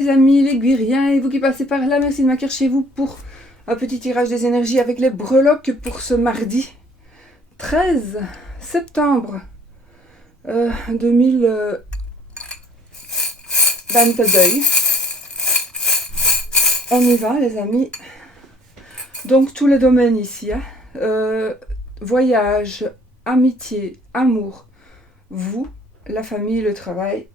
Les amis, les guiriens et vous qui passez par là, merci de m'accueillir chez vous pour un petit tirage des énergies avec les breloques pour ce mardi 13 septembre 2022. On y va les amis. Donc tous les domaines ici, hein. Voyage, amitié, amour, vous, la famille, le travail,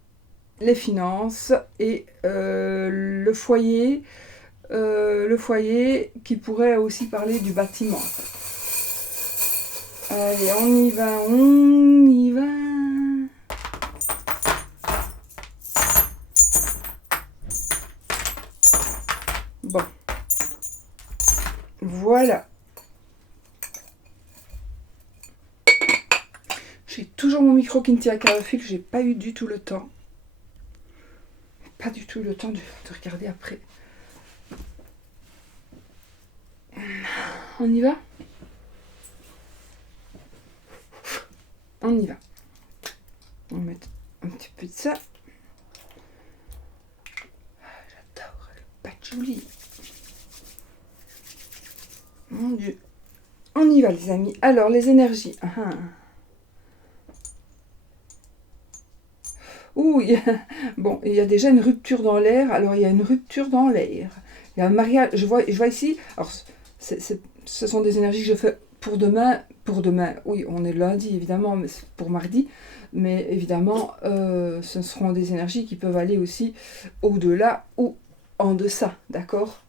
les finances et le foyer qui pourrait aussi parler du bâtiment. Allez, on y va, on y va. Bon. Voilà. J'ai toujours mon micro qui ne tient qu'à un fil, j'ai pas eu du tout le temps. Pas du tout le temps de regarder après. On y va ? On y va. On va mettre un petit peu de ça. J'adore le patchouli. Mon Dieu. On y va les amis. Alors les énergies. Ouh, bon, il y a déjà une rupture dans l'air. Alors il y a une rupture dans l'air. Il y a un mariage. Je vois ici. Alors ce sont des énergies que je fais pour demain. Pour demain, oui, on est lundi évidemment, mais c'est pour mardi. Mais évidemment, ce seront des énergies qui peuvent aller aussi au-delà ou en deçà, d'accord ?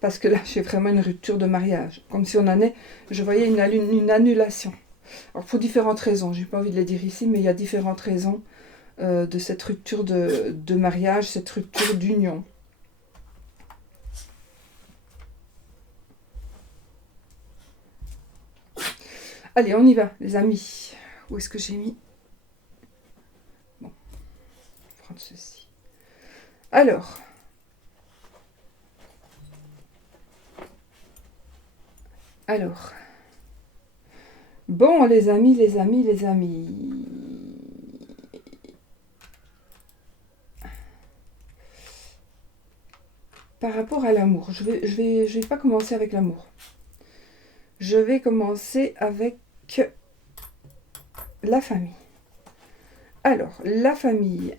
Parce que là, j'ai vraiment une rupture de mariage. Comme si je voyais une annulation. Alors pour différentes raisons, j'ai pas envie de les dire ici, mais il y a différentes raisons de cette rupture de mariage, cette rupture d'union. Allez, on y va, les amis. Où est-ce que j'ai mis ? Bon, je vais prendre ceci. Alors. Bon, les amis. Par rapport à l'amour, je vais pas commencer avec l'amour. Je vais commencer avec la famille. Alors, la famille.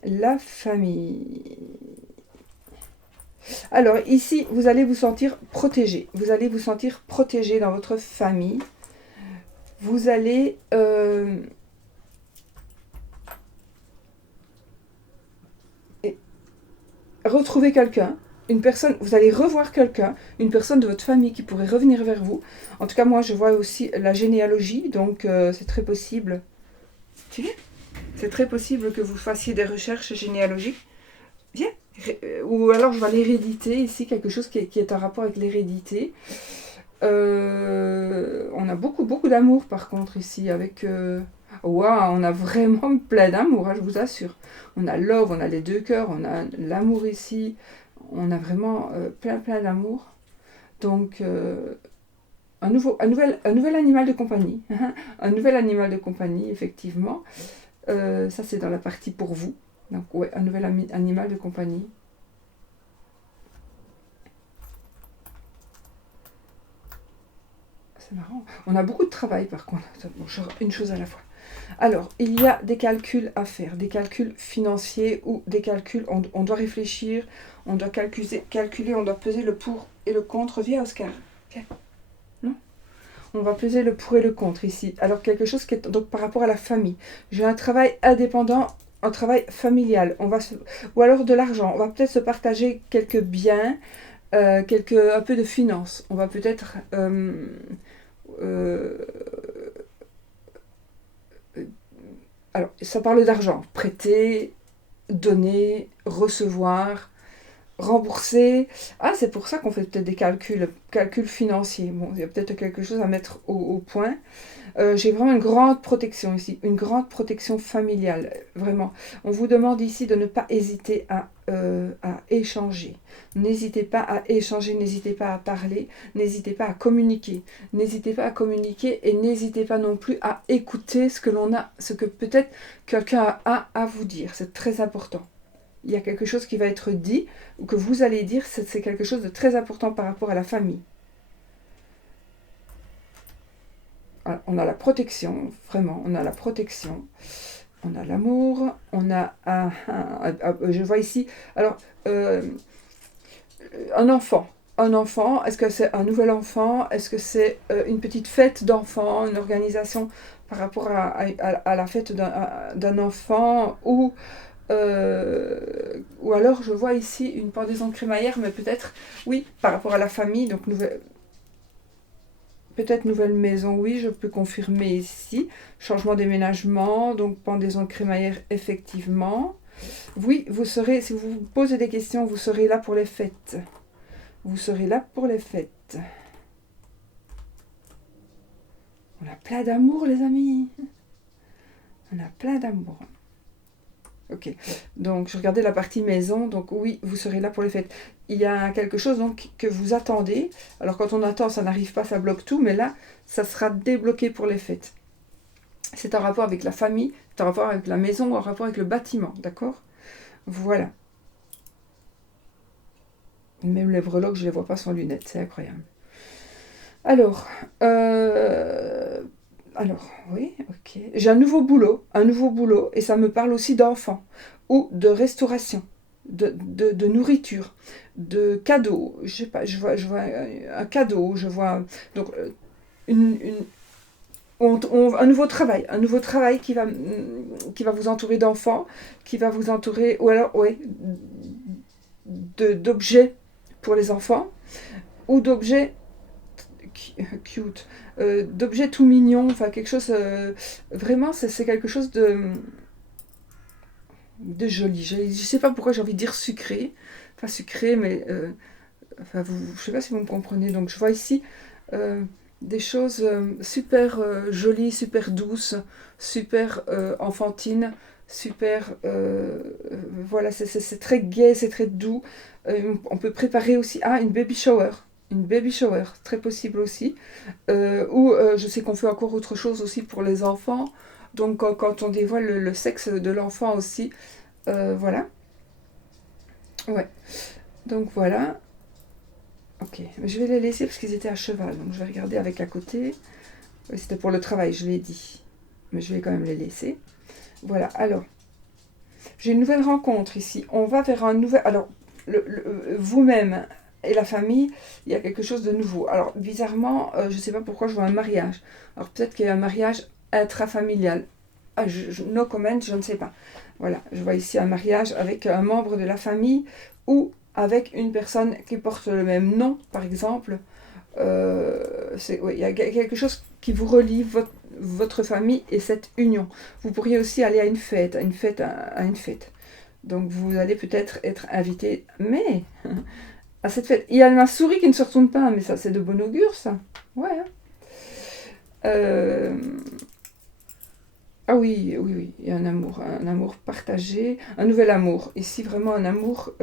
Alors, ici, vous allez vous sentir protégé. Vous allez vous sentir protégé dans votre famille. Vous allez retrouver quelqu'un. Une personne, vous allez revoir quelqu'un, une personne de votre famille qui pourrait revenir vers vous. En tout cas, moi, je vois aussi la généalogie, donc c'est très possible. C'est très possible que vous fassiez des recherches généalogiques. Bien. Ou alors, je vois l'hérédité ici, quelque chose qui est en rapport avec l'hérédité. On a beaucoup d'amour, par contre, ici, avec... Waouh, on a vraiment plein d'amour, hein, je vous assure. On a love, on a les deux cœurs, on a l'amour ici. On a vraiment plein d'amour. Donc, un nouvel animal de compagnie. Un nouvel animal de compagnie, effectivement. Ça, c'est dans la partie pour vous. Donc, ouais, un nouvel animal de compagnie. C'est marrant. On a beaucoup de travail, par contre. Bon, une chose à la fois. Alors, il y a des calculs à faire, des calculs financiers ou des calculs, on doit réfléchir, on doit calculer, on doit peser le pour et le contre. Viens, Oscar. Viens. Non ? On va peser le pour et le contre ici. Alors, quelque chose qui est donc par rapport à la famille. J'ai un travail indépendant, un travail familial. Ou alors de l'argent. On va peut-être se partager quelques biens, un peu de finances. On va peut-être... alors, ça parle d'argent. Prêter, donner, recevoir, rembourser. Ah, c'est pour ça qu'on fait peut-être des calculs financiers. Bon, il y a peut-être quelque chose à mettre au point. J'ai vraiment une grande protection ici, une grande protection familiale, vraiment. On vous demande ici de ne pas hésiter à échanger. N'hésitez pas à échanger, n'hésitez pas à parler, n'hésitez pas à communiquer. N'hésitez pas à communiquer et n'hésitez pas non plus à écouter ce que peut-être quelqu'un a à vous dire. C'est très important. il y a quelque chose qui va être dit, ou que vous allez dire, c'est quelque chose de très important par rapport à la famille. Alors, on a la protection, vraiment, on a la protection. On a l'amour, on a je vois ici, alors, un enfant. Un enfant, est-ce que c'est un nouvel enfant? Est-ce que c'est une petite fête d'enfant, une organisation par rapport à la fête d'un enfant? Ou alors, je vois ici une pendaison de crémaillère, mais peut-être, oui, par rapport à la famille, donc peut-être nouvelle maison, oui, je peux confirmer ici. Changement d'aménagement, donc pendaison de crémaillère, effectivement. Oui, vous serez, si vous vous posez des questions, vous serez là pour les fêtes. Vous serez là pour les fêtes. On a plein d'amour, les amis. On a plein d'amour. Ok, donc je regardais la partie maison, donc oui, vous serez là pour les fêtes. Il y a quelque chose donc que vous attendez. Alors quand on attend, ça n'arrive pas, ça bloque tout, mais là, ça sera débloqué pour les fêtes. C'est en rapport avec la famille, c'est en rapport avec la maison, en rapport avec le bâtiment, d'accord? Voilà. Même les breloques, je ne les vois pas sans lunettes, c'est incroyable. Alors, oui, ok. J'ai un nouveau boulot, et ça me parle aussi d'enfants, ou de restauration, de nourriture, de cadeaux. Je sais pas, je vois un cadeau, je vois donc une, une- un nouveau travail qui va vous entourer d'enfants, qui va vous entourer, ou alors, ouais, d'objets pour les enfants, ou d'objets cute, d'objets tout mignons, enfin quelque chose, vraiment c'est quelque chose de joli. Je sais pas pourquoi j'ai envie de dire sucré, enfin sucré, mais enfin je sais pas si vous me comprenez. Donc je vois ici des choses super jolies, super douces, super enfantines, super, voilà, c'est très gai, c'est très doux. On peut préparer aussi une baby shower. Une baby shower, très possible aussi. Ou je sais qu'on fait encore autre chose aussi pour les enfants. Donc quand on dévoile le sexe de l'enfant aussi, voilà. Ouais. Donc voilà. Ok. Je vais les laisser parce qu'ils étaient à cheval. Donc je vais regarder avec à côté. Oui, c'était pour le travail, je l'ai dit. Mais je vais quand même les laisser. Voilà. Alors, j'ai une nouvelle rencontre ici. On va vers un nouvel... Alors, vous-même et la famille, il y a quelque chose de nouveau. Alors, bizarrement, je ne sais pas pourquoi je vois un mariage. Alors, peut-être qu'il y a un mariage intrafamilial. No comment, je ne sais pas. Voilà, je vois ici un mariage avec un membre de la famille ou avec une personne qui porte le même nom, par exemple. Il y a quelque chose qui vous relie votre famille et cette union. Vous pourriez aussi aller à une fête, à une fête. Donc vous allez peut-être être invité, mais à cette fête. Il y a ma souris qui ne se retourne pas, mais ça c'est de bon augure ça. Ouais. Hein. Euh, Ah oui, oui, oui, il y a un amour partagé, un nouvel amour. Ici vraiment un amour,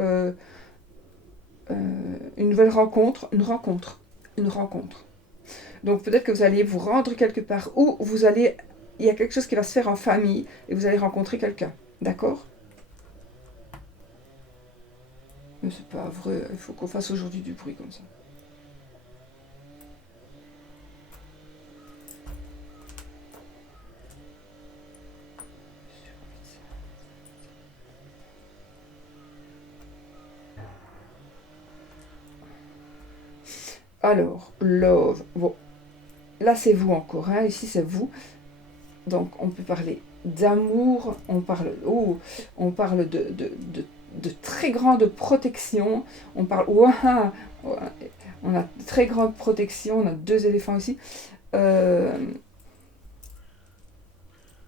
une nouvelle rencontre, une rencontre. Donc peut-être que vous allez vous rendre quelque part ou il y a quelque chose qui va se faire en famille et vous allez rencontrer quelqu'un. D'accord? Mais c'est pas vrai, il faut qu'on fasse aujourd'hui du bruit comme ça. Alors, love. Bon, là c'est vous encore, hein. Ici c'est vous. Donc on peut parler d'amour, on parle de très grande protection, on parle, ouah, on a de très grande protection, on a deux éléphants ici. Euh,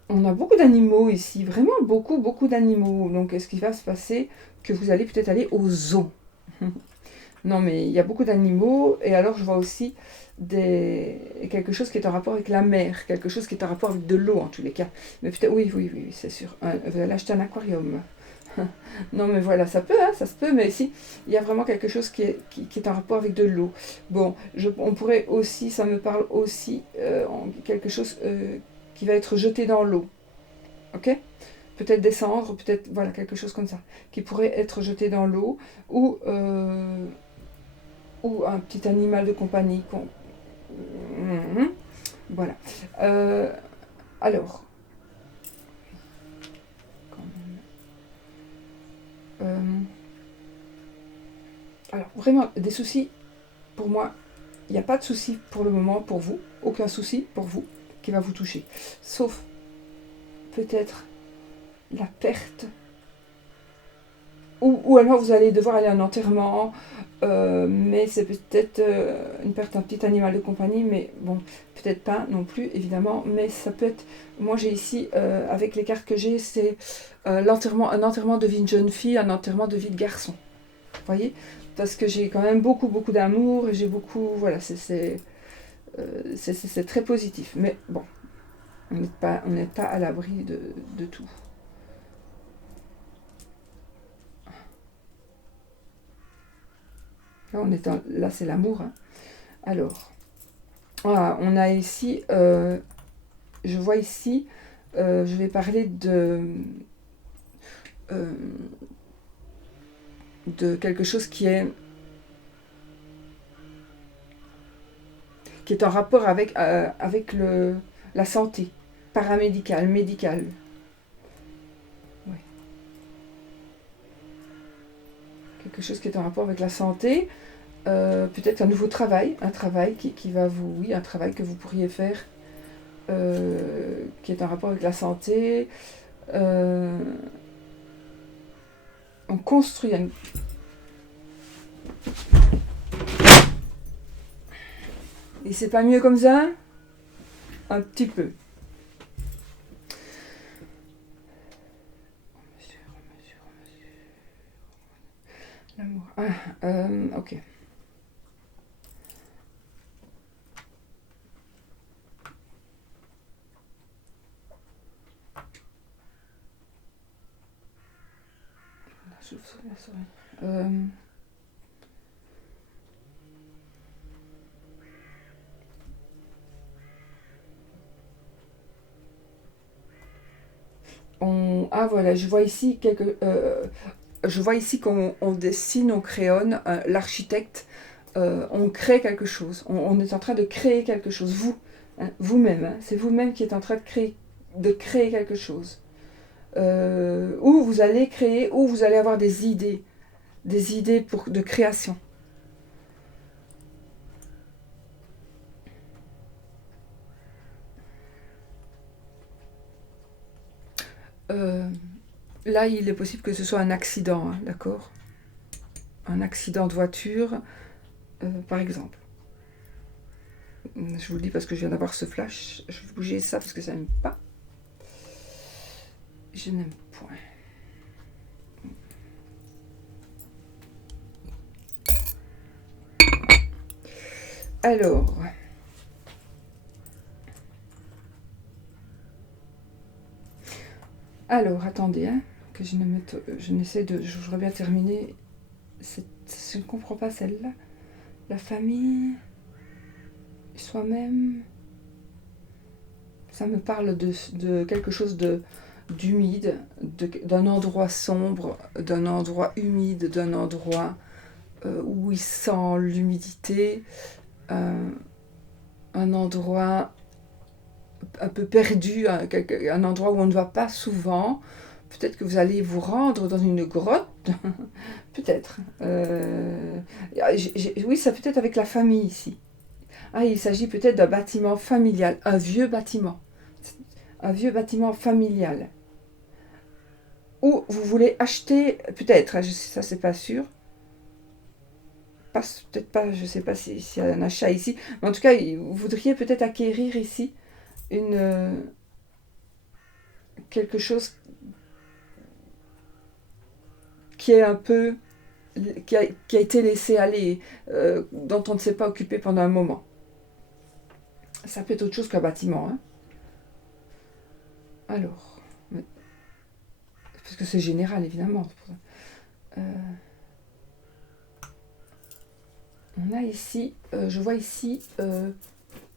on a beaucoup d'animaux ici, vraiment beaucoup, beaucoup d'animaux. Donc est-ce qu'il va se passer que vous allez peut-être aller au zoo? Non, mais il y a beaucoup d'animaux, et alors je vois aussi quelque chose qui est en rapport avec la mer, quelque chose qui est en rapport avec de l'eau en tous les cas. Mais peut-être, oui, oui, oui, c'est sûr. Vous allez acheter un aquarium. Non, mais voilà, ça peut, hein, ça se peut, mais ici, il y a vraiment quelque chose qui est en rapport avec de l'eau. Bon, on pourrait aussi, ça me parle aussi, quelque chose qui va être jeté dans l'eau. Ok? peut-être des cendres, peut-être voilà quelque chose comme ça, qui pourrait être jeté dans l'eau, ou un petit animal de compagnie. Mhm. Voilà. Alors, quand même. Alors, vraiment, des soucis, pour moi, il n'y a pas de souci pour le moment pour vous, aucun souci pour vous qui va vous toucher. Sauf peut-être la perte, ou alors vous allez devoir aller à un enterrement, mais c'est peut-être une perte d'un petit animal de compagnie, mais bon, peut-être pas non plus, évidemment, mais ça peut être... Moi j'ai ici, avec les cartes que j'ai, c'est un enterrement de vie de jeune fille, un enterrement de vie de garçon. Vous voyez? Parce que j'ai quand même beaucoup, beaucoup d'amour, et j'ai beaucoup... Voilà, c'est très positif. Mais bon, on n'est pas à l'abri de tout. Là c'est l'amour. Hein. Alors, voilà, on a ici, je vois ici, je vais parler de quelque chose qui est en rapport avec la santé, paramédicale, médicale. Ouais. Quelque chose qui est en rapport avec la santé, peut-être un nouveau travail, un travail qui va vous... Oui, un travail que vous pourriez faire, qui est en rapport avec la santé. On construit Et c'est pas mieux comme ça? Un petit peu. L'amour. Ok. Voilà, je vois ici qu'on dessine, on crayonne, l'architecte, on crée quelque chose, on est en train de créer quelque chose, vous-même, hein, c'est vous-même qui êtes en train de créer quelque chose. Où vous allez créer, où vous allez avoir des idées de création. Là, il est possible que ce soit un accident, hein, d'accord? Un accident de voiture, par exemple. Je vous le dis parce que je viens d'avoir ce flash. Je vais bouger ça parce que ça n'aime pas. Je n'aime point. Alors, attendez, hein, que je n'essaie de... Je voudrais bien terminer. Je ne comprends pas celle-là. La famille, soi-même. Ça me parle de quelque chose d'humide, d'un endroit sombre, d'un endroit humide, d'un endroit où il sent l'humidité, un endroit un peu perdu, un endroit où on ne va pas souvent. Peut-être que vous allez vous rendre dans une grotte, peut-être. Oui, ça peut être avec la famille ici. Il s'agit peut-être d'un bâtiment familial, un vieux bâtiment familial. Ou vous voulez acheter, peut-être, ça c'est pas sûr, peut-être pas, je sais pas s'il y a un achat ici, mais en tout cas, vous voudriez peut-être acquérir ici quelque chose qui est un peu, qui a été laissé aller, dont on ne s'est pas occupé pendant un moment. Ça peut être autre chose qu'un bâtiment. Hein. Alors, parce que c'est général, évidemment. On a ici, je vois ici,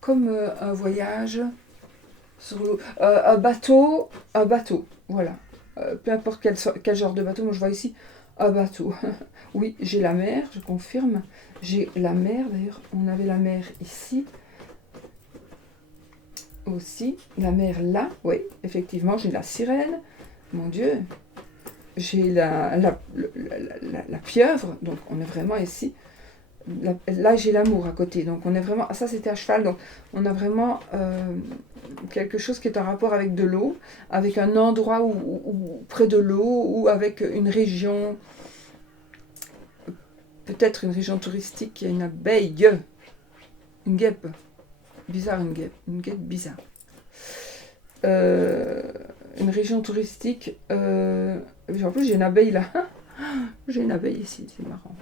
comme un voyage sur l'eau. Un bateau, voilà. peu importe quel genre de bateau. Moi, je vois ici un bateau. Oui, j'ai la mer, je confirme. J'ai la mer, d'ailleurs, on avait la mer ici aussi. La mer là, oui, effectivement, j'ai la sirène. Mon Dieu, j'ai la pieuvre, donc on est vraiment ici. Là, j'ai l'amour à côté, donc on est vraiment... Ça, c'était à cheval, donc on a vraiment quelque chose qui est en rapport avec de l'eau, avec un endroit près de l'eau, ou avec une région, peut-être une région touristique, qui a une abeille, une guêpe, bizarre, une guêpe bizarre. Une région touristique, en plus j'ai une abeille là, j'ai une abeille ici, c'est marrant.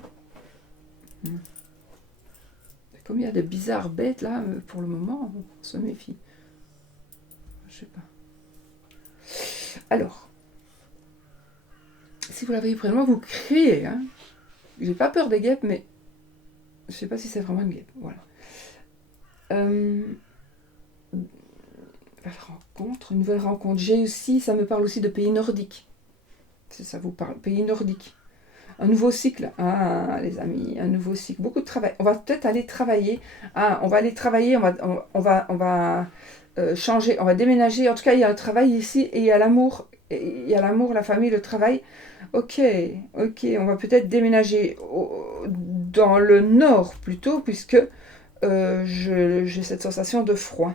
Comme il y a de bizarres bêtes là, pour le moment, on se méfie. Je sais pas. Alors, si vous la voyez près de moi, vous criez. Hein. J'ai pas peur des guêpes, mais je sais pas si c'est vraiment une guêpe. Voilà. Une nouvelle rencontre. J'ai aussi, ça me parle aussi de pays nordiques. Si ça vous parle, pays nordiques. Un nouveau cycle, les amis, un nouveau cycle, beaucoup de travail. On va peut-être aller travailler. On va aller travailler, on va changer, on va déménager. En tout cas, il y a un travail ici et il y a l'amour. Il y a l'amour, la famille, le travail. Ok, on va peut-être déménager dans le nord plutôt, puisque j'ai cette sensation de froid.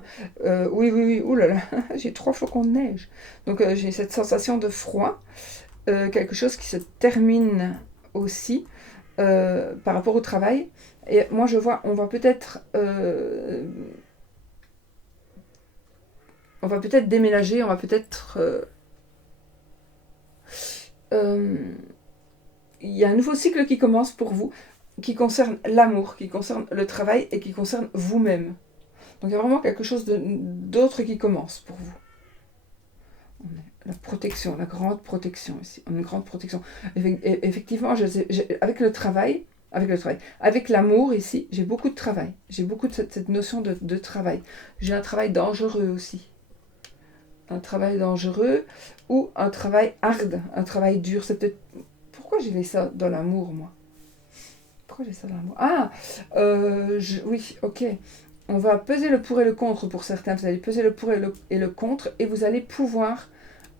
Oui, oulala, j'ai 3 flocons de neige. Donc j'ai cette sensation de froid. Quelque chose qui se termine aussi par rapport au travail. Et moi, je vois, on va peut-être déménager, on va peut-être... il y a un nouveau cycle qui commence pour vous, qui concerne l'amour, qui concerne le travail et qui concerne vous-même. Donc il y a vraiment quelque chose d'autre qui commence pour vous. La protection, la grande protection ici, une grande protection. Effectivement, avec le travail, avec l'amour ici, j'ai beaucoup de travail. J'ai beaucoup de cette notion de travail. J'ai un travail dangereux aussi. Un travail dangereux ou un travail hard, un travail dur. C'est peut-être... Pourquoi j'ai ça dans l'amour, moi? Pourquoi j'ai ça dans l'amour? Oui, ok. On va peser le pour et le contre pour certains. Vous allez peser le pour et le contre et vous allez pouvoir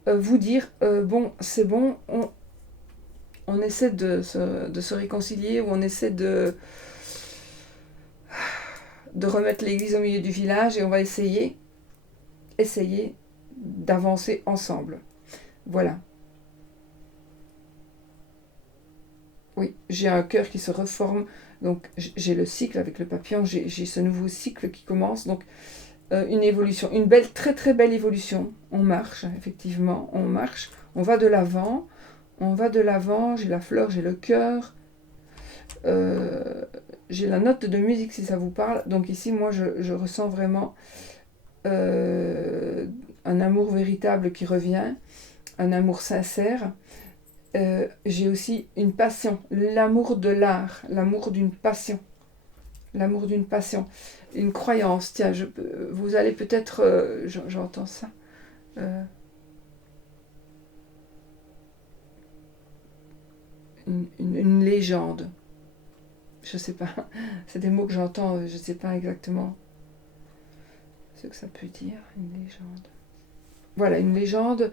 vous dire, bon, c'est bon, on essaie de se réconcilier ou on essaie de remettre l'église au milieu du village et on va essayer d'avancer ensemble. Voilà. Oui, j'ai un cœur qui se reforme, donc j'ai le cycle avec le papillon, j'ai ce nouveau cycle qui commence, donc une évolution, une belle, très très belle évolution. On marche, effectivement, on marche, on va de l'avant, j'ai la fleur, j'ai le cœur, j'ai la note de musique si ça vous parle. Donc ici, moi, je ressens vraiment un amour véritable qui revient, un amour sincère. J'ai aussi une passion, l'amour de l'art, l'amour d'une passion. L'amour d'une passion, une croyance. Tiens, vous allez peut-être... j'entends ça. Une légende. Je sais pas. C'est des mots que j'entends, je sais pas exactement ce que ça peut dire, une légende. Voilà, une légende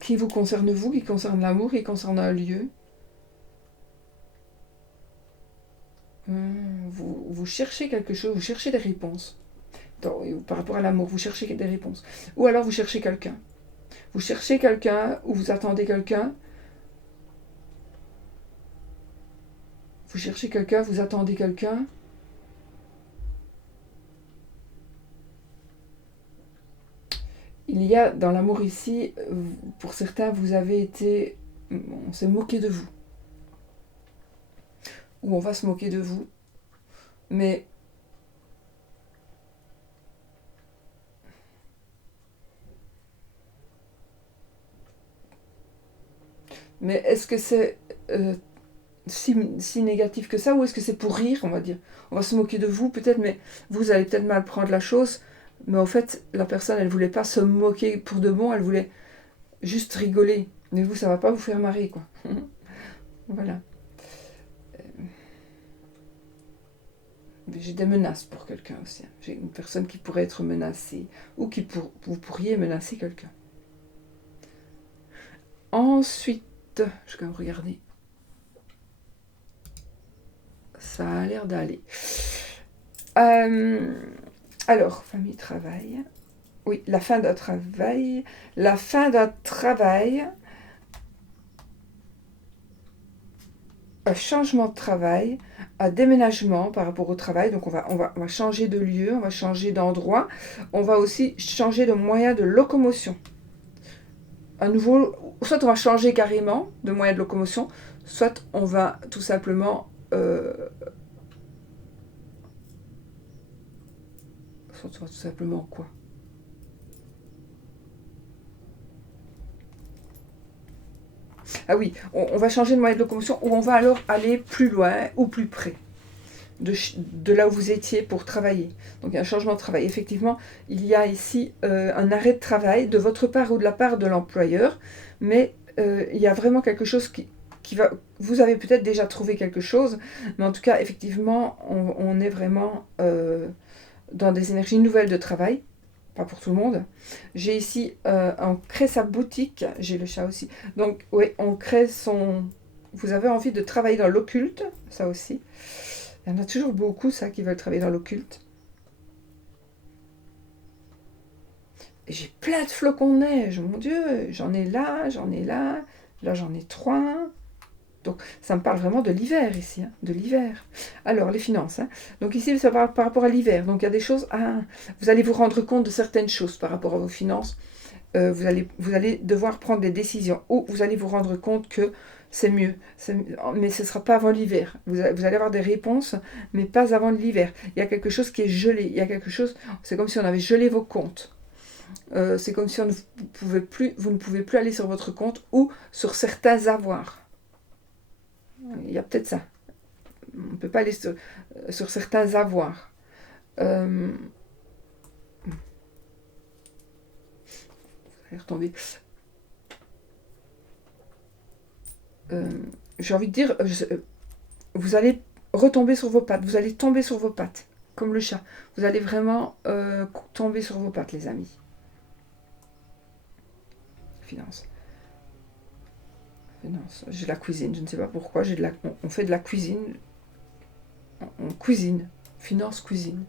qui vous concerne vous, qui concerne l'amour, qui concerne un lieu. Vous cherchez quelque chose, vous cherchez des réponses. Par rapport à l'amour, vous cherchez des réponses. Ou alors vous cherchez quelqu'un. Vous cherchez quelqu'un ou vous attendez quelqu'un. Vous cherchez quelqu'un, vous attendez quelqu'un. Il y a dans l'amour ici, pour certains, vous avez été... On s'est moqué de vous. Ou on va se moquer de vous. Mais est-ce que c'est si négatif que ça, ou est-ce que c'est pour rire, on va dire? On va se moquer de vous peut-être, mais vous allez peut-être mal prendre la chose. Mais en fait, la personne, elle voulait pas se moquer pour de bon, elle voulait juste rigoler. Mais vous, ça va pas vous faire marrer, quoi. Voilà. J'ai des menaces pour quelqu'un aussi. J'ai une personne qui pourrait être menacée, ou vous pourriez menacer quelqu'un. Ensuite, je vais quand même regarder. Ça a l'air d'aller. Alors, famille, travail. Oui, la fin d'un travail. La fin d'un travail. Un changement de travail, un déménagement par rapport au travail. Donc on va changer de lieu, on va changer d'endroit. On va aussi changer de moyen de locomotion. Un nouveau, soit on va changer carrément de moyen de locomotion, soit on va tout simplement... soit on va tout simplement quoi? Ah oui, on va changer de moyen de locomotion ou on va alors aller plus loin ou plus près de là où vous étiez pour travailler. Donc il y a un changement de travail. Effectivement, il y a ici un arrêt de travail de votre part ou de la part de l'employeur, mais il y a vraiment quelque chose qui va... Vous avez peut-être déjà trouvé quelque chose, mais en tout cas, effectivement, on est vraiment dans des énergies nouvelles de travail. Pas pour tout le monde. J'ai ici, on crée sa boutique, j'ai le chat aussi. Donc oui, on crée son... Vous avez envie de travailler dans l'occulte, ça aussi. Il y en a toujours beaucoup, ça, qui veulent travailler dans l'occulte. Et j'ai plein de flocons de neige, mon Dieu. J'en ai là, j'en ai là. Là, j'en ai 3. Donc, ça me parle vraiment de l'hiver ici, hein, de l'hiver. Alors, les finances. Hein. Donc ici, ça parle par rapport à l'hiver. Donc, il y a des choses... Ah, vous allez vous rendre compte de certaines choses par rapport à vos finances. Vous allez devoir prendre des décisions. Ou vous allez vous rendre compte que c'est mieux. Mais ce ne sera pas avant l'hiver. Vous allez avoir des réponses, mais pas avant l'hiver. Il y a quelque chose qui est gelé. Il y a quelque chose... C'est comme si on avait gelé vos comptes. C'est comme si vous ne pouvez plus aller sur votre compte ou sur certains avoirs. Il y a peut-être ça. On ne peut pas aller sur certains avoirs. Vous allez retomber. J'ai envie de dire, vous allez retomber sur vos pattes. Vous allez tomber sur vos pattes, comme le chat. Vous allez vraiment tomber sur vos pattes, les amis. Finance. J'ai de la cuisine, je ne sais pas pourquoi. On fait de la cuisine. On cuisine. Finance, cuisine.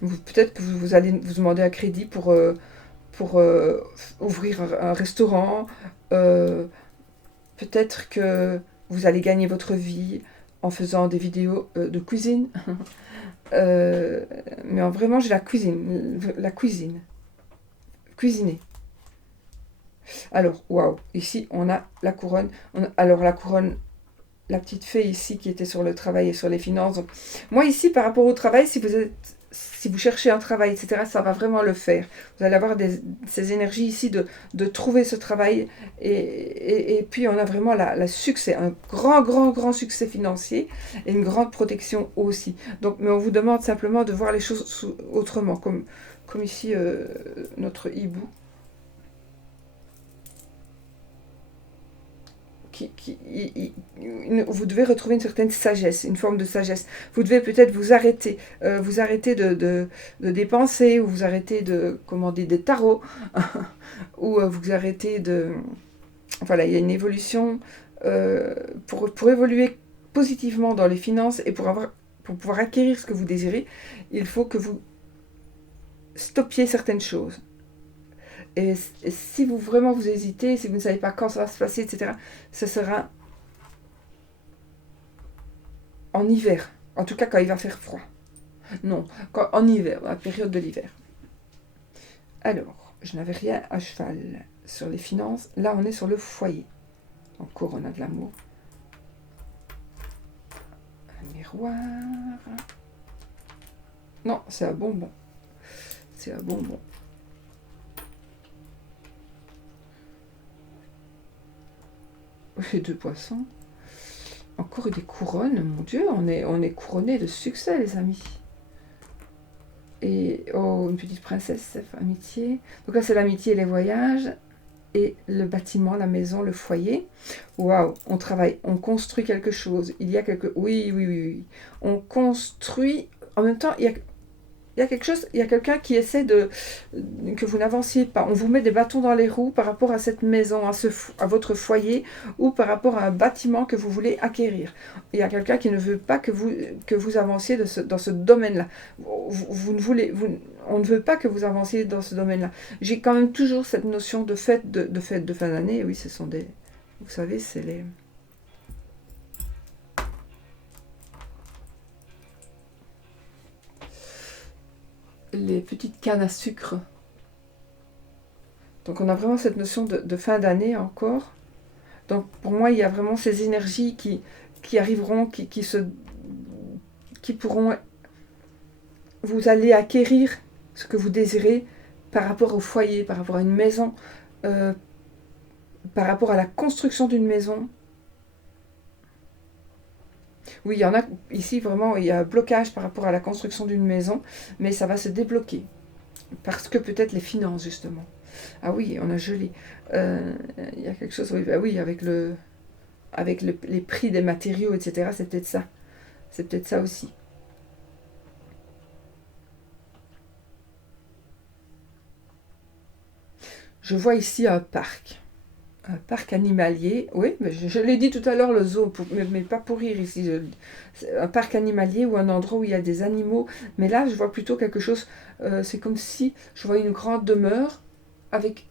Peut-être que vous allez vous demander un crédit pour ouvrir un restaurant. Peut-être que vous allez gagner votre vie en faisant des vidéos de cuisine. Mais vraiment, j'ai la cuisine. La cuisine. Cuisiner. Alors, waouh, ici, on a la couronne. Alors, la couronne, la petite fée ici qui était sur le travail et sur les finances. Donc, moi, ici, par rapport au travail, si vous cherchez un travail, etc., ça va vraiment le faire. Vous allez avoir ces énergies ici de trouver ce travail. Et puis, on a vraiment la succès, un grand succès financier et une grande protection aussi. Donc, mais on vous demande simplement de voir les choses autrement, comme ici, notre hibou. Vous devez retrouver une certaine sagesse, une forme de sagesse. Vous devez peut-être vous arrêter de dépenser, ou vous arrêter de commander des tarots, ou vous arrêter de... Voilà, il y a une évolution pour évoluer positivement dans les finances et pour pouvoir acquérir ce que vous désirez, il faut que vous stoppiez certaines choses. Et si vous hésitez, si vous ne savez pas quand ça va se passer, etc., ce sera en hiver. En tout cas, quand il va faire froid. Non, en hiver, dans la période de l'hiver. Alors, je n'avais rien à cheval sur les finances. Là, on est sur le foyer. Encore, on a de l'amour. Un miroir. Non, c'est un bonbon. C'est un bonbon. Les 2 poissons. Encore des couronnes, mon Dieu, on est couronné de succès, les amis. Et oh, une petite princesse, amitié. Donc là, c'est l'amitié et les voyages. Et le bâtiment, la maison, le foyer. Waouh, on travaille, on construit quelque chose. Il y a quelque... Oui, oui, oui, oui. On construit... En même temps, il y a quelque chose, il y a quelqu'un qui essaie que vous n'avanciez pas. On vous met des bâtons dans les roues par rapport à cette maison, à votre foyer, ou par rapport à un bâtiment que vous voulez acquérir. Il y a quelqu'un qui ne veut pas que vous avanciez dans ce domaine-là. On ne veut pas que vous avanciez dans ce domaine-là. J'ai quand même toujours cette notion de fête de fin d'année. Oui, ce sont des... Vous savez, c'est les petites cannes à sucre. Donc on a vraiment cette notion de fin d'année encore. Donc pour moi, il y a vraiment ces énergies qui arriveront, qui pourront... Vous allez acquérir ce que vous désirez par rapport au foyer, par rapport à une maison, par rapport à la construction d'une maison. Oui, il y en a ici vraiment, il y a un blocage par rapport à la construction d'une maison, mais ça va se débloquer. Parce que peut-être les finances, justement. Ah oui, on a gelé. Il y a quelque chose, oui, bah oui, avec les prix des matériaux, etc. C'est peut-être ça. C'est peut-être ça aussi. Je vois ici un parc. Un parc animalier. Oui, mais je l'ai dit tout à l'heure, le zoo, mais pas pour rire ici. Un parc animalier ou un endroit où il y a des animaux. Mais là, je vois plutôt quelque chose. C'est comme si je vois une grande demeure avec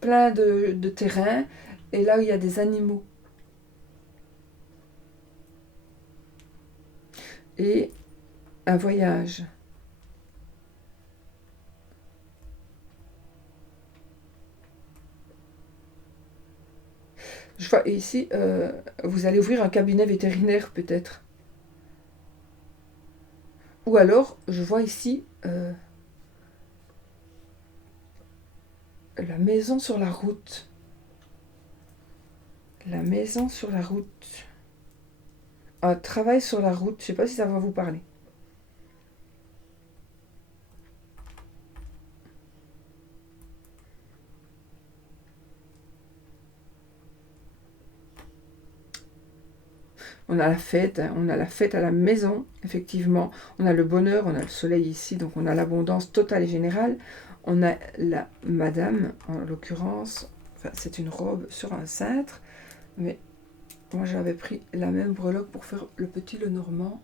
plein de terrain. Et là où il y a des animaux. Et un voyage. Je vois ici, vous allez ouvrir un cabinet vétérinaire peut-être. Ou alors, je vois ici la maison sur la route. La maison sur la route. Un travail sur la route. Je ne sais pas si ça va vous parler. On a la fête, hein, on a la fête à la maison, effectivement. On a le bonheur, on a le soleil ici, donc on a l'abondance totale et générale. On a la madame, en l'occurrence, enfin, c'est une robe sur un cintre, mais moi j'avais pris la même breloque pour faire le petit Lenormand.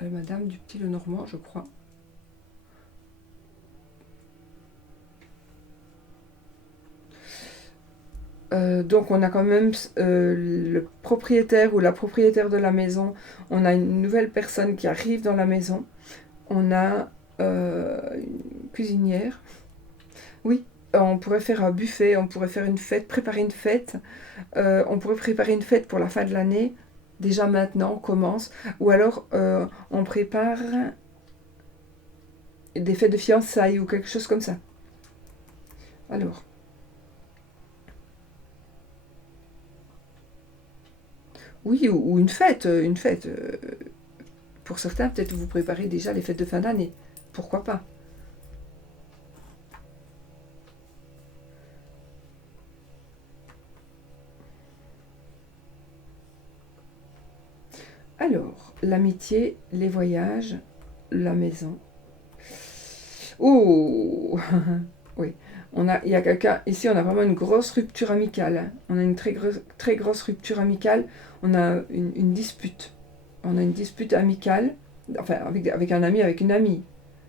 La madame du petit Lenormand, je crois. Donc on a quand même le propriétaire ou la propriétaire de la maison, on a une nouvelle personne qui arrive dans la maison, on a une cuisinière, oui, on pourrait faire un buffet, on pourrait faire une fête, préparer une fête, on pourrait préparer une fête pour la fin de l'année, déjà maintenant on commence, ou alors on prépare des fêtes de fiançailles ou quelque chose comme ça. Alors... Oui, ou une fête, une fête. Pour certains, peut-être vous préparez déjà les fêtes de fin d'année. Pourquoi pas? Alors, l'amitié, les voyages, la maison. Oh oui, il y a quelqu'un, ici on a vraiment une grosse rupture amicale. Hein. On a une très grosse rupture amicale. On a une dispute. On a une dispute amicale, enfin avec un ami, avec une amie.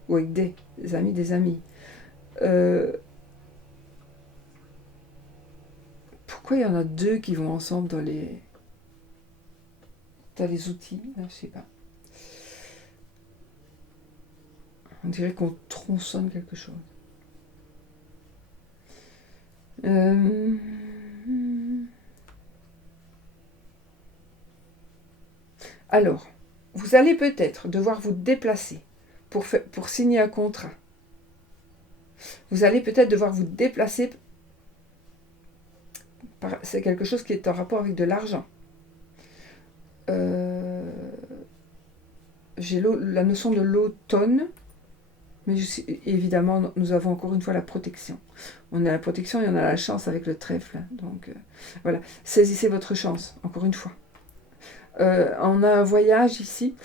Ou avec des amis, des amis. Euh, pourquoi il y en a deux qui vont ensemble dans les outils? Là, je sais pas. On dirait qu'on tronçonne quelque chose. Euh... Alors, vous allez peut-être devoir vous déplacer pour signer un contrat. Vous allez peut-être devoir vous déplacer. C'est quelque chose qui est en rapport avec de l'argent. J'ai la notion de l'automne. Mais évidemment, nous avons encore une fois la protection. On a la protection et on a la chance avec le trèfle. Donc voilà, saisissez votre chance, encore une fois. On a un voyage ici.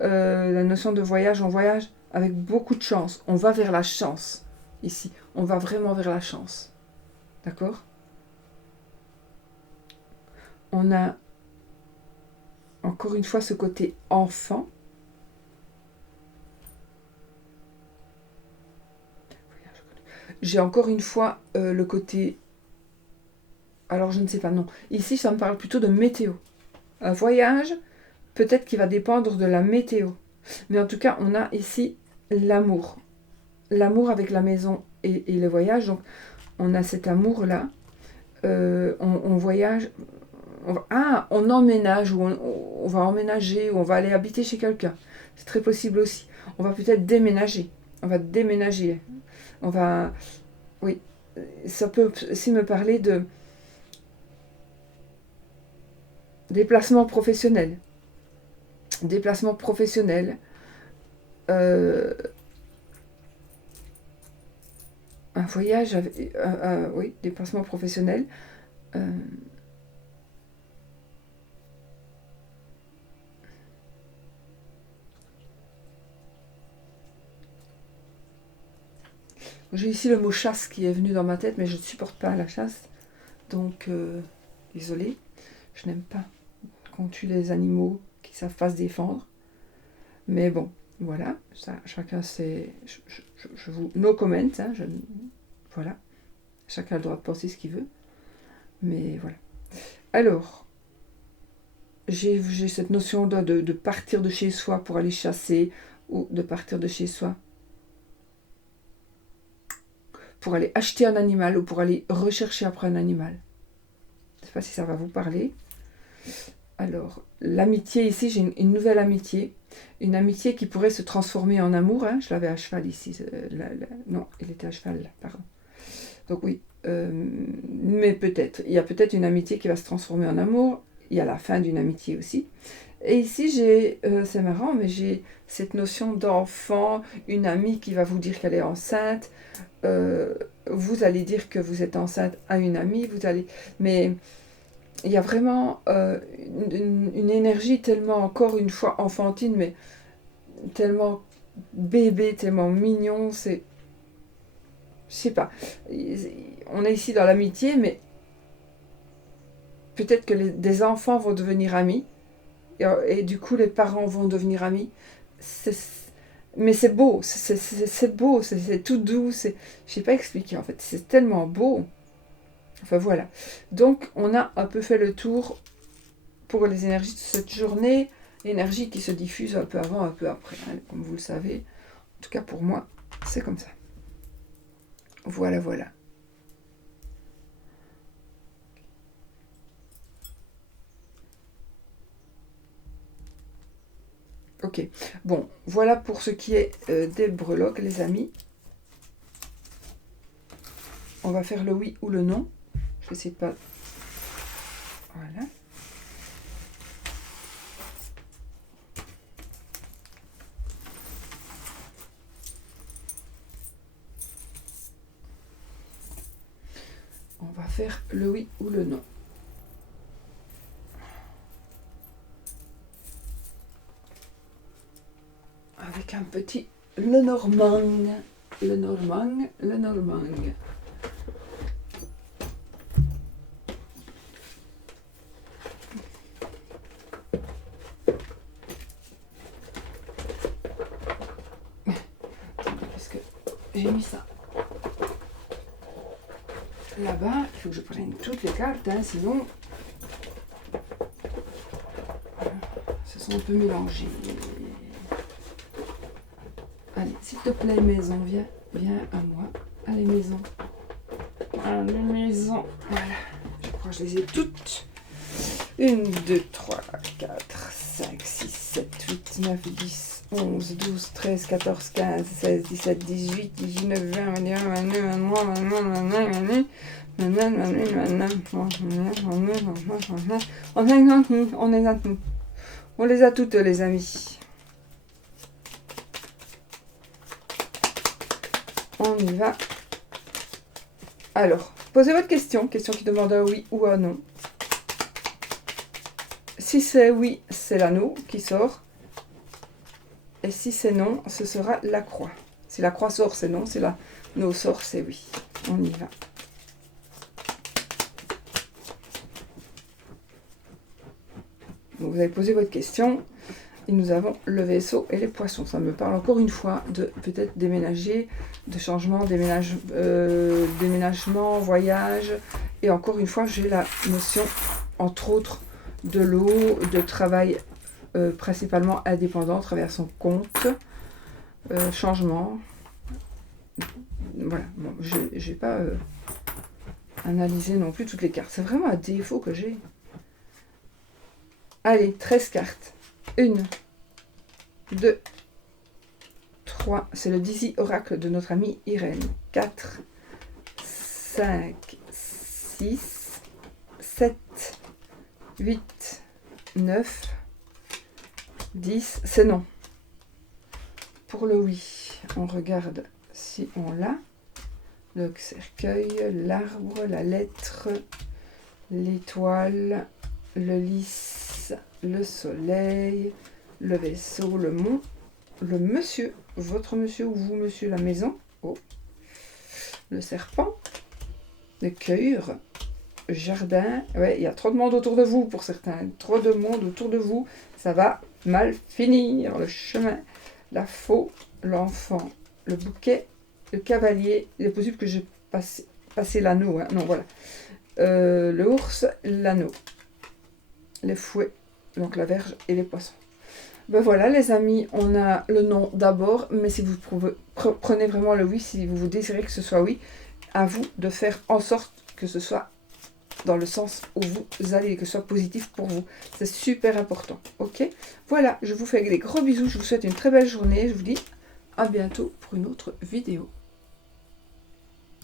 La notion de voyage, on voyage avec beaucoup de chance. On va vers la chance ici. On va vraiment vers la chance. D'accord? On a encore une fois ce côté enfant. J'ai encore une fois le côté... Alors je ne sais pas, non. Ici, ça me parle plutôt de météo. Un voyage, peut-être qu'il va dépendre de la météo. Mais en tout cas, on a ici l'amour. L'amour avec la maison et le voyage. Donc, on a cet amour-là. On voyage... on emménage, ou on va emménager, ou on va aller habiter chez quelqu'un. C'est très possible aussi. On va peut-être déménager. On va déménager. On va... Oui. Ça peut aussi me parler de... déplacement professionnel. Déplacement professionnel. Un voyage, oui, déplacement professionnel. J'ai ici le mot chasse qui est venu dans ma tête, mais je ne supporte pas la chasse. Donc, désolée, je n'aime pas qu'on tue les animaux qui ne savent pas se défendre. Mais bon, voilà, ça, chacun c'est... Je vous... No comment, hein, voilà. Chacun a le droit de penser ce qu'il veut. Mais voilà. Alors, j'ai cette notion de partir de chez soi pour aller chasser, ou de partir de chez soi pour aller acheter un animal ou pour aller rechercher après un animal. Je ne sais pas si ça va vous parler. Alors, l'amitié ici, j'ai une nouvelle amitié. Une amitié qui pourrait se transformer en amour. Hein. Je l'avais à cheval ici. Non, il était à cheval là, pardon. Donc oui, mais peut-être. Il y a peut-être une amitié qui va se transformer en amour. Il y a la fin d'une amitié aussi. Et ici, c'est marrant, mais j'ai cette notion d'enfant, une amie qui va vous dire qu'elle est enceinte. Vous allez dire que vous êtes enceinte à une amie. Mais il y a vraiment une énergie tellement, encore une fois, enfantine, mais tellement bébé, tellement mignon. Je sais pas. On est ici dans l'amitié, mais peut-être que des enfants vont devenir amis. Et du coup, les parents vont devenir amis. Mais c'est beau, c'est beau, c'est tout doux. Je ne sais pas expliquer en fait. C'est tellement beau. Enfin voilà. Donc, on a un peu fait le tour pour les énergies de cette journée. L'énergie qui se diffuse un peu avant, un peu après, hein, comme vous le savez. En tout cas, pour moi, c'est comme ça. Voilà, voilà. Ok, bon, voilà pour ce qui est des breloques, les amis. On va faire le oui ou le non. Je vais essayer de pas... Voilà. On va faire le oui ou le non. Avec un petit Lenormand. Lenormand. Parce que j'ai mis ça là-bas. Il faut que je prenne toutes les cartes, hein, sinon se sont un peu mélangées. Allez, s'il te plaît, maison, viens à moi. Allez, maison. Allez, maison. Voilà. Je crois que je les ai toutes. 1, 2, 3, 4, 5, 6, 7, 8, 9, 10, 11, 12, 13, 14, 15, 16, 17, 18, 19, 20, 21, 22, 23, 24, 25, on les a toutes, les amis. On y va. Alors, posez votre question. Question qui demande un oui ou un non. Si c'est oui, c'est l'anneau qui sort. Et si c'est non, ce sera la croix. Si la croix sort, c'est non. Si l'anneau sort, c'est oui. On y va. Donc, vous avez posé votre question. Et nous avons le vaisseau et les poissons. Ça me parle encore une fois de peut-être déménager, de changement, déménagement, voyage. Et encore une fois, j'ai la notion, entre autres, de l'eau, de travail principalement indépendant à travers son compte. Changement. Voilà. Bon, je n'ai pas analysé non plus toutes les cartes. C'est vraiment un défaut que j'ai. Allez, 13 cartes. 1, 2, 3, c'est le Dizzy Oracle de notre amie Irène. 4, 5, 6, 7, 8, 9, 10, c'est non. Pour le oui, on regarde si on l'a. Le cercueil, l'arbre, la lettre, l'étoile, le lys, le soleil, le vaisseau, le mont, le monsieur, votre monsieur ou vous monsieur, la maison, oh, le serpent, le cœur, le jardin, ouais, il y a trop de monde autour de vous pour certains, trop de monde autour de vous, ça va mal finir, le chemin, la faux, l'enfant, le bouquet, le cavalier, il est possible que j'ai passé l'anneau, hein, non voilà, l'ours, l'anneau, les fouets, donc la verge et les poissons. Ben voilà les amis, on a le non d'abord, mais si vous prenez vraiment le oui, si vous désirez que ce soit oui, à vous de faire en sorte que ce soit dans le sens où vous allez, que ce soit positif pour vous. C'est super important, ok? Voilà, je vous fais des gros bisous, je vous souhaite une très belle journée, je vous dis à bientôt pour une autre vidéo.